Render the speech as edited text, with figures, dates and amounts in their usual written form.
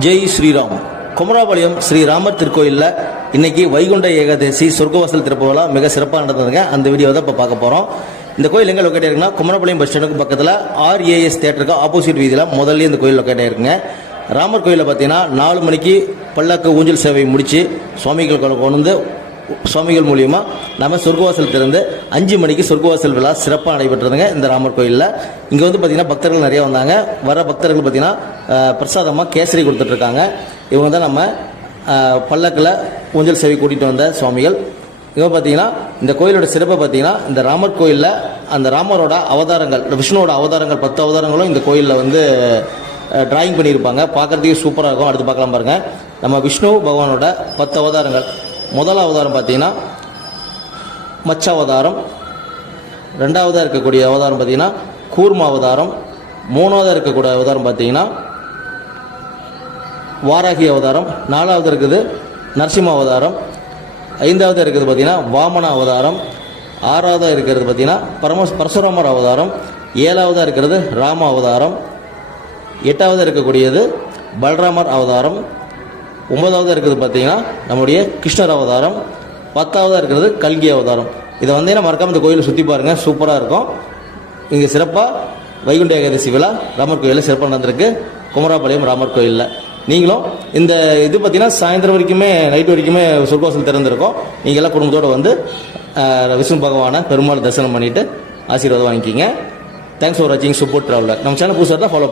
ஜெய் ஸ்ரீராம். குமராபாளையம் ஸ்ரீராமர் திருக்கோயிலில் இன்னைக்கு வைகுண்ட ஏகாதசி சொர்க்கவாசல் திறப்பு விழா மிக சிறப்பாக நடந்ததுங்க. அந்த வீடியோ தான் இப்போ பார்க்க போகிறோம். இந்த கோயில் எங்கே லொக்கேட் ஆயிருக்குன்னா, குமராபாளையம் பஸ் ஸ்டாண்டுக்கு பக்கத்தில் RAS தியேட்டருக்கு ஆப்போசிட் வீதியில் முதல்ல இந்த கோயில் லொக்கேட் ஆயிருக்குங்க. ராமர் கோயிலில் பார்த்தீங்கன்னா 4 மணிக்கு பல்லக்கு ஊஞ்சல் சேவை முடித்து சுவாமிகள் கொண்டு வந்து சுவாமிகள் மூலியமாக நம்ம சொர்க்கவாசல் திறந்து 5 மணிக்கு சொர்க்கவாசல் விழா சிறப்பாக நடைபெற்றதுங்க. இந்த ராமர் கோயிலில் இங்கே வந்து பார்த்திங்கன்னா பக்தர்கள் நிறைய வந்தாங்க. வர பக்தர்கள் பார்த்திங்கன்னா பிரசாதமாக கேசரி கொடுத்துட்ருக்காங்க. இவங்க தான் நம்ம பல்லக்கில் ஊஞ்சல் சேவை கூட்டிகிட்டு வந்த சுவாமிகள். இவங்க பார்த்தீங்கன்னா இந்த கோயிலோட சிறப்பை பார்த்தீங்கன்னா, இந்த ராமர் கோயிலில் அந்த ராமரோட அவதாரங்கள், விஷ்ணுவோட அவதாரங்கள் 10 அவதாரங்களும் இந்த கோயிலில் வந்து டிராயிங் பண்ணியிருப்பாங்க. பார்க்குறதுக்கே சூப்பராக இருக்கும். அடுத்து பார்க்கலாம் பாருங்கள். நம்ம விஷ்ணு பகவானோட 10 அவதாரங்கள். முதல் அவதாரம் பார்த்தீங்கன்னா மச்ச அவதாரம், 2வதாக இருக்கக்கூடிய அவதாரம் பார்த்தீங்கன்னா கூர்ம அவதாரம், 3வதாக இருக்கக்கூடிய அவதாரம் பார்த்தீங்கன்னா வாராகி அவதாரம், 4வது இருக்குது நரசிம்ம அவதாரம், 5வது இருக்குது பார்த்தீங்கன்னா வாமன அவதாரம், 6வதாக இருக்கிறது பார்த்தீங்கன்னா பரசுராமர் அவதாரம், 7வதாக இருக்கிறது ராம அவதாரம், 8வது இருக்கக்கூடியது பல்ராமர் அவதாரம், 9வது இருக்குது பார்த்தீங்கன்னா நம்முடைய கிருஷ்ணர் அவதாரம், 10வதாக இருக்கிறது கல்கி அவதாரம். இதை வந்தீங்கன்னா மறக்காம இந்த கோயிலை சுற்றி பாருங்கள், சூப்பராக இருக்கும். இங்கே சிறப்பாக வைகுண்ட ஏகாதசி விழா ராமர் கோயிலில் சிறப்பாக நடந்திருக்கு, குமராபாளையம் ராமர் கோயிலில். நீங்களும் இந்த இது பார்த்தீங்கன்னா சாயந்தரம் வரைக்குமே, நைட் வரைக்குமே சொர்க்கவாசல் திறந்திருக்கும். நீங்கள் எல்லாம் குடும்பத்தோடு வந்து விஷ்ணு பகவானை பெருமாள் தரிசனம் பண்ணிவிட்டு ஆசீர்வாதம் வாங்கிக்கிங்க. தேங்க்ஸ் ஃபார் வாட்சிங் சப்போர்ட் ட்ராவலர். நம்ம சேனல் புதுசாக தான் ஃபாலோ